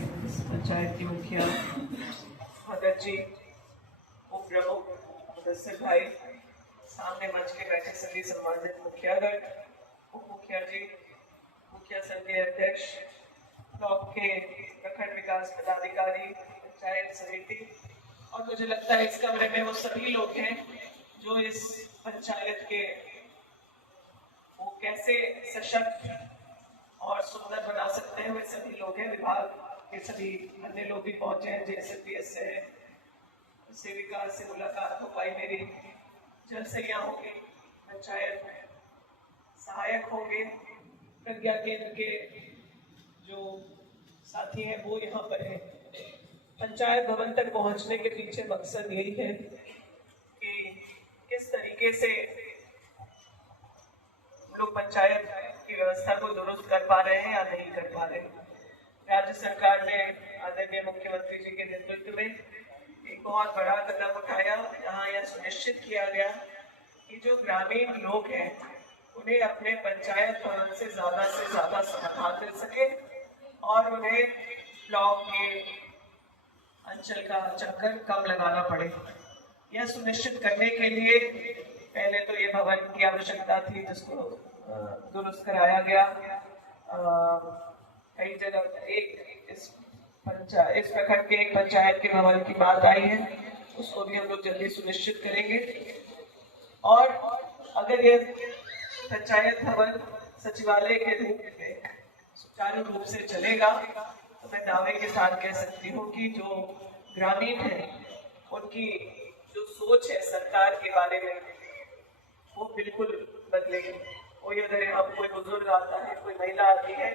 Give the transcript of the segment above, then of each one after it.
पंचायत की मुखिया भगत जी, उप प्रमुख मुदस्सिर भाई, सामने मंच के बैठे सभी सम्मानित मुखियागण, उप मुखिया जी, मुखिया संघ के अध्यक्ष, ब्लॉक के प्रखंड विकास पदाधिकारी, पंचायत समिति, और मुझे लगता है इस कमरे में वो सभी लोग हैं जो इस पंचायत के वो कैसे सशक्त और सुंदर बना सकते हैं, वे सभी लोग हैं। विभाग के सभी अन्य लोग भी पहुंचे हैं, JSPS से है, सेविका से मुलाकात हो पाई मेरी, जल से यहाँ होंगे, पंचायत सहायक होंगे, प्रज्ञा केंद्र के जो साथी हैं वो यहाँ पर हैं। पंचायत भवन तक पहुँचने के पीछे मकसद यही है कि किस तरीके से लोग पंचायत की व्यवस्था को दुरुस्त कर पा रहे हैं या नहीं कर पा रहे हैं। राज्य सरकार ने आदरणीय मुख्यमंत्री जी के नेतृत्व में एक बहुत बड़ा कदम उठाया, जहां यह सुनिश्चित किया गया कि जो ग्रामीण लोग हैं उन्हें अपने पंचायत भवन से ज्यादा समाधान मिल सके और उन्हें ब्लॉक के अंचल का चक्कर कम लगाना पड़े। यह सुनिश्चित करने के लिए पहले तो ये भवन की आवश्यकता थी, जिसको दुरुस्त कराया गया। कई जगह इस प्रखंड के एक पंचायत के भवन की बात आई है, उसको भी हम लोग जल्दी सुनिश्चित करेंगे। और अगर ये पंचायत भवन सचिवालय के रूप में सुचारू रूप से चलेगा तो मैं दावे के साथ कह सकती हूँ कि जो ग्रामीण है उनकी जो सोच है सरकार के बारे में वो बिल्कुल बदलेगी। कोई अगर हम कोई बुजुर्ग आता है, कोई महिला आती है,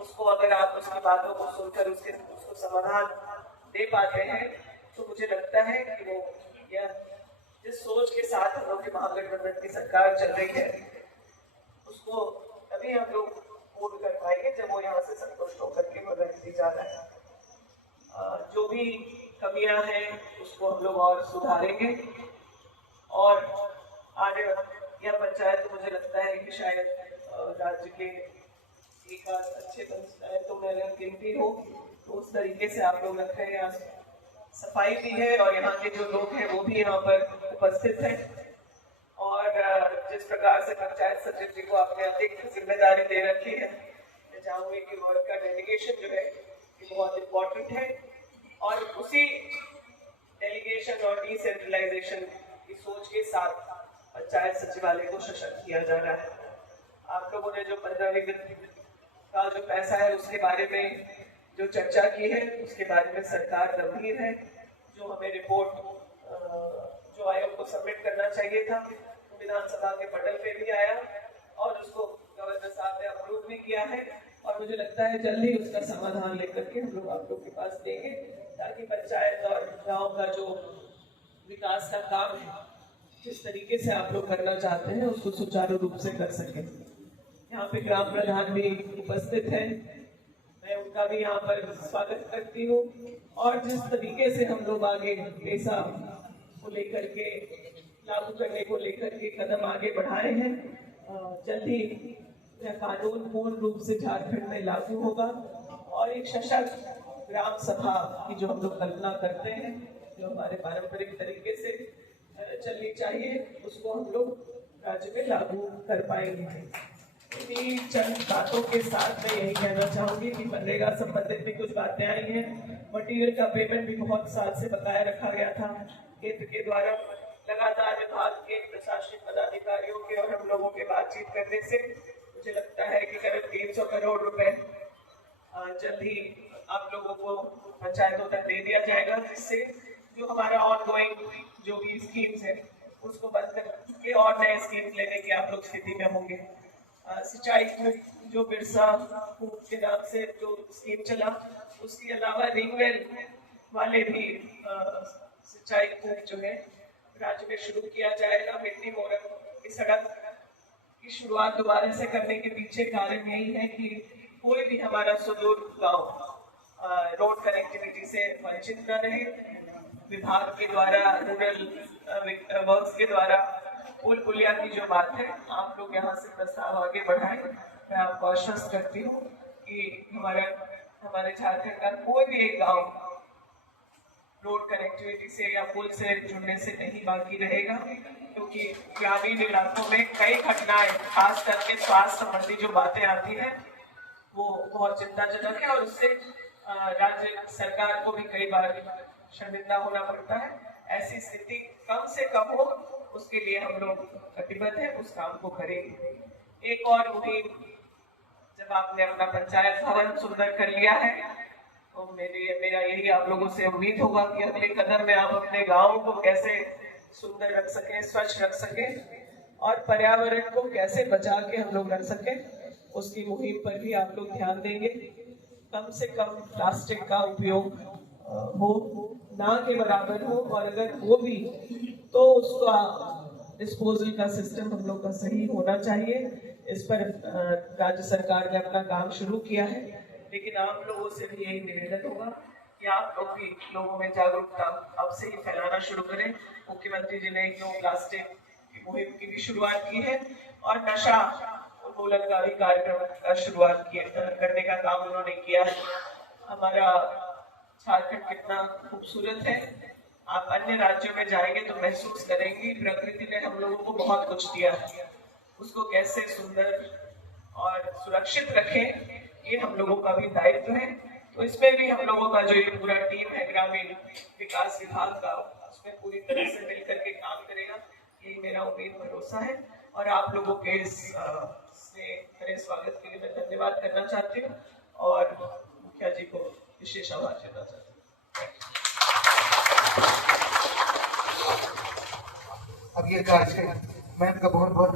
उसको अगर आप उसकी बातों को सुनकर उसको समाधान दे पाते हैं तो मुझे लगता है कि वो यह जिस सोच के साथ हम लोग के महागठबंधन की सरकार चल रही है उसको तभी हम लोग पूर्ण कर पाएंगे जब वो यहाँ से संतुष्ट होकर के बदलती जा रहा है। जो भी कमियां हैं उसको हम लोग और सुधारेंगे और आगे यह पंचायत तो मुझे लगता है कि शायद राज्य के एक अच्छे पंचायतों में अगर गिनती हो तो उस तरीके से आप लोग रख रहे हैं। यहाँ सफाई भी है और यहाँ के जो लोग हैं वो भी यहाँ पर उपस्थित हैं और जिस प्रकार से पंचायत सचिव जी को आपने अधिक जिम्मेदारी दे रखी है, मैं चाहूंगी कि वर्क का डेलीगेशन जो है ये बहुत इम्पोर्टेंट है और उसी डेलीगेशन और डिसेंट्रलाइजेशन की सोच के साथ पंचायत सचिवालय को सशक्त किया जा रहा है। आप लोगों ने जो 15वीं वित्त का जो पैसा है उसके बारे में जो चर्चा की है उसके बारे में सरकार गंभीर है। जो हमें रिपोर्ट जो आयोग को सबमिट करना चाहिए था तो विधानसभा के पटल पे भी आया और उसको गवर्नर साहब ने अप्रूव भी किया है और मुझे लगता है जल्दी उसका समाधान लेकर के हम लोग आप लोग के पास देंगे ताकि पंचायत और गाँव का जो विकास का काम है जिस तरीके से आप लोग करना चाहते हैं उसको सुचारू रूप से कर सकें। यहाँ पे ग्राम प्रधान भी उपस्थित हैं, मैं उनका भी यहाँ पर स्वागत करती हूँ और जिस तरीके से हम लोग आगे पैसा को लेकर के लागू करने को लेकर के कदम आगे बढ़ाए हैं, जल्दी यह कानून पूर्ण रूप से झारखंड में लागू होगा और एक सशक्त ग्राम सभा की जो हम लोग कल्पना करते हैं जो हमारे पारंपरिक तरीके से चलनी चाहिए उसको हम लोग राज्य में लागू कर पाएंगे। चंद बातों के साथ मैं यही कहना चाहूंगी कि मनरेगा संबंधित भी कुछ बातें आई हैं। मटीरियल का पेमेंट भी बहुत साल से बकाया रखा गया था केंद्र के द्वारा। लगातार विभाग के प्रशासनिक पदाधिकारियों के और हम लोगों के बातचीत करने से मुझे लगता है कि करीब 300 करोड़ रुपए जल्द ही आप लोगों को पंचायतों तक दे दिया जाएगा, जिससे जो हमारा ऑनगोइंग जो भी स्कीम्स है उसको बंद करके और नए स्कीम्स लेने की आप लोग स्थिति में होंगे। सिंचाई में जो बिरसा कूप के नाम से जो स्कीम चला उसके अलावा रिंगवेल वाले भी सिंचाई कूप जो है राज्य में शुरू किया जाएगा। मिट्टी मोरंग की सड़क की शुरुआत दोबारा से करने के पीछे कारण यही है कि कोई भी हमारा सुदूर गाँव रोड कनेक्टिविटी से वंचित न रहे। विभाग के द्वारा रूरल वर्क्स के द्वारा पुल पुलिया की जो बात है आप लोग यहाँ से प्रस्ताव आगे बढ़ाएं। मैं आपको आश्वस्त करती हूँ कि हमारा हमारे झारखंड का कोई भी एक गांव रोड कनेक्टिविटी से या पुल से जुड़ने से नहीं बाकी रहेगा, क्योंकि ग्रामीण इलाकों में कई घटनाएं, खास करके स्वास्थ्य संबंधी जो बातें आती हैं वो बहुत चिंताजनक है और उससे राज्य सरकार को भी कई बार शर्मिंदा होना पड़ता है। ऐसी स्थिति कम से कम हो, उसके लिए हम लोग प्रतिबद्ध हैं, उस काम को करेंगे। एक और मुहिम, जब आपने अपना पंचायत भवन सुंदर कर लिया है तो मेरा यही आप लोगों से उम्मीद होगा कि अगले कदम में आप अपने गांव को कैसे सुंदर रख सके, स्वच्छ रख सके और पर्यावरण को कैसे बचा के हम लोग रख सके, उसकी मुहिम पर भी आप लोग ध्यान देंगे। कम से कम प्लास्टिक का उपयोग हो, ना के बराबर हो, और अगर वो भी तो उसका डिस्पोजल का सिस्टम हम लोग का सही होना चाहिए। इस पर राज्य सरकार ने अपना काम शुरू किया है, लेकिन आप लोगों से भी यही निवेदन होगा कि आप लोग भी लोगों में जागरूकता अब से ही फैलाना शुरू करें। मुख्यमंत्री जी ने नो प्लास्टिक की मुहिम की भी शुरुआत की है और नशा उन्मूलन का भी कार्यक्रम का शुरुआत करने का काम उन्होंने किया है। हमारा झारखंड कितना खूबसूरत है, आप अन्य राज्यों में जाएंगे तो महसूस करेंगे प्रकृति ने हम लोगों को बहुत कुछ दिया है, उसको कैसे सुंदर और सुरक्षित रखें ये हम लोगों का भी दायित्व है। तो इसमें भी हम लोगों का जो ये पूरा टीम है ग्रामीण विकास विभाग का, उसमें पूरी तरह से मिलकर के काम करेगा, यही मेरा उम्मीद भरोसा है। और आप लोगों के इस मेरे स्वागत के लिए मैं धन्यवाद करना चाहती हूँ और मुखिया जी को विशेष आभार देना चाहती हूँ। अब ये कार्यक्रम मैम का बहुत बहुत